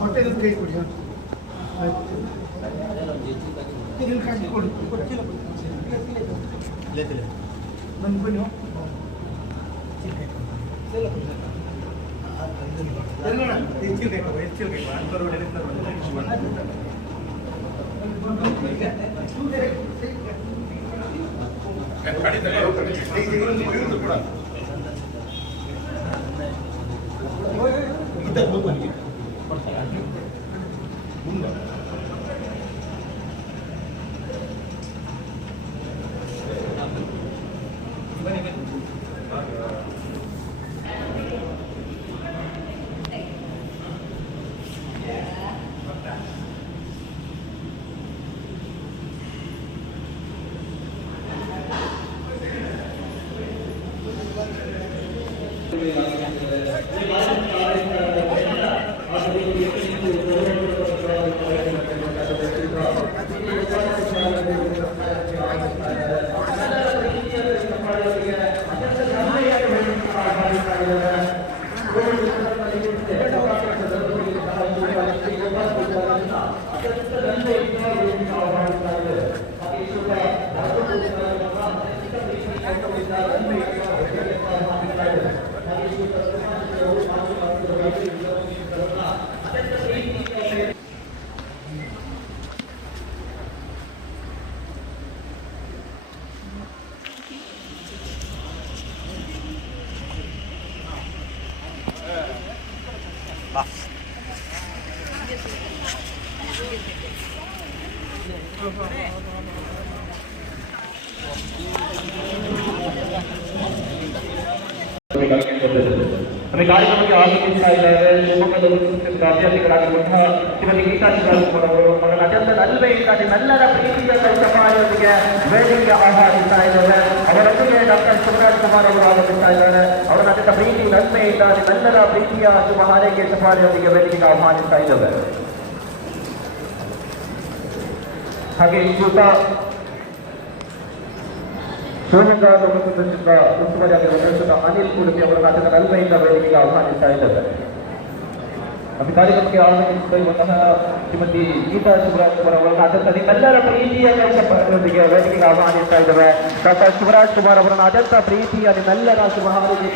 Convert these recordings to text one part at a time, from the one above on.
ಹೊಟ್ಟೆಗೆ ಕೈ ಕೊಡಿ ತಿರುಗಿ ಕಾಯಿ ಕೊಡಿ ಬನ್ನಿ ಬನ್ನಿ हमें ಕಾರ್ಯಕ್ರಮಕ್ಕೆ ಆಗಮಿಸ್ತಾ ಇದ್ದಾರೆ ಶಿವಮೊಗ್ಗದ ಅಭ್ಯರ್ಥಿಗಳಾಗಿರುವಂತಹ ಶ್ರೀಮತಿ ಗೀತಾ ಶಿವರಾಜ್ ಅವರು ಅವರ ಅತ್ಯಂತ ನಲ್ಮೆಯಿಂದ ನಿಮ್ಮೆಲ್ಲರ ಪ್ರೀತಿಯ ಸಮಾಜದೊಂದಿಗೆ ವೇದಿಕೆಗೆ ಆಹ್ವಾನಿಸ್ತಾ ಇದ್ದಾರೆ. ಅವರೊಂದಿಗೆ ಡಾಕ್ಟರ್ ಶಿವರಾಜ್ ಕುಮಾರ್ ಅವರು ಆಗಮಿಸ್ತಾ ಇದ್ದಾರೆ. ಅವರ ಅತ್ಯಂತ ಪ್ರೀತಿ ನಲ್ಮೆಯಿಂದ ನಿಮ್ಮೆಲ್ಲರ ಪ್ರೀತಿಯ ಶುಭ ಹಾರೈಕೆ ಸಮಾಜದೊಂದಿಗೆ ವೇದಿಕೆಗೆ ಆಹ್ವಾನಿಸ್ತಾ ಇದ್ದಾರೆ. ಹಾಗೆ ಶ್ರೀಯುತ ಶಿವಮೊಗ್ಗ ಲೋಕಸಭಾ ಕ್ಷೇತ್ರದ ಉಸ್ತುವಾರಿಯಾಗಿರುವ ಅನಿಲ್ ಕುಡುಪಿ ಅವರನ್ನು ಅತ್ಯಂತ ನಲ್ಮೆಯಿಂದ ವೇದಿಕೆಗೆ ಆಹ್ವಾನಿಸ್ತಾ ಇದ್ದಾರೆ. ನಮ್ಮ ಕಾರ್ಯಕ್ರಮಕ್ಕೆ ಆಗಮಿಸುತ್ತಿರುವಂತಹ ಶ್ರೀಮತಿ ಗೀತಾ ಶಿವರಾಜ್ ಕುಮಾರ್ ಅವರನ್ನು ಅತ್ಯಂತ ನಿಮ್ಮೆಲ್ಲರ ಪ್ರೀತಿಯ ಕೆಲಸದೊಂದಿಗೆ ವೇದಿಕೆಗೆ ಆಹ್ವಾನಿಸ್ತಾ ಇದ್ದೇವೆ. ಡಾಕ್ಟರ್ ಶಿವರಾಜ್ ಕುಮಾರ್ ಅವರನ್ನು ಅತ್ಯಂತ ಪ್ರೀತಿಯ ನಿಮ್ಮೆಲ್ಲರ ಶುಭ ಹಾರೈಕೆ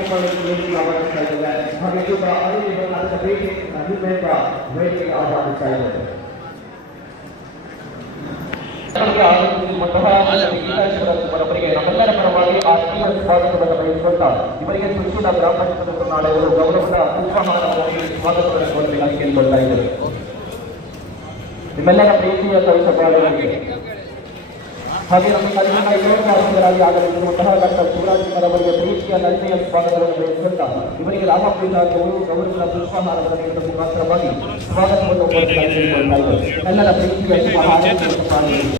ವೇದಿಕೆಗೆ ಆಹ್ವಾನಿಸ್ತಾ ಇದ್ದೇವೆ. ಹಾಗೆ ಅನಿಲ್ ಅವರನ್ನು ಅತ್ಯಂತ ಪ್ರೀತಿ ನಿಮ್ಮೆಯಿಂದ ವೇದಿಕೆಗೆ ಆಹ್ವಾನಿಸ್ತಾ ಇದ್ದೇವೆ. ಅವರಿಗೆ ನಮ್ಮೆಲ್ಲರ ಪರವಾಗಿ ಆತ್ಮೀಯ ಸ್ವಾಗತವನ್ನು ಬಯಸುವಂತ ಇವರಿಗೆ ಸುಶೀಲ ಗ್ರಾಮ ಪಂಚಾಯತ್ ನಾಳೆಯವರು ಗೌರವದ ಉಪಹಾರವಾಗಿ ಸ್ವಾಗತವನ್ನು ಕೋರಬೇಕಾಗಿ ಕೇಳಿಕೊಳ್ತಾ ಇದ್ದಾರೆ. ನಿಮ್ಮೆಲ್ಲರ ಪ್ರೀತಿಯ ಸಭಾಗಳಿಗೆ ಹಾಗೆ ನಮ್ಮ ಕಲ್ಯಾಣ ಯೋಜನಾಧಿಕಾರಿಗಳಾಗಿ ಆಗಮಿಸಿರುವಂತಹ ಡಾಕ್ಟರ್ ಶಿವರಾಜ್ ಕುಮಾರ್ ಅವರಿಗೆ ಪ್ರೀತಿಯ ನಲ್ಮೆಯ ಸ್ವಾಗತವನ್ನು ಬಯಸುವಂತ ಇವರಿಗೆ ರಾಮಪ್ರೀತ ಅವರು ಗೌರವದ ಪುಷ್ಪಹಾರವನ್ನು ನೀಡುವ ಮುಖಾಂತರವಾಗಿ ಸ್ವಾಗತವನ್ನು ಕೋರಬೇಕಾಗಿ ಕೇಳಿಕೊಳ್ತಾ ಇದ್ದಾರೆ. ಎಲ್ಲರ ಪ್ರೀತಿಯ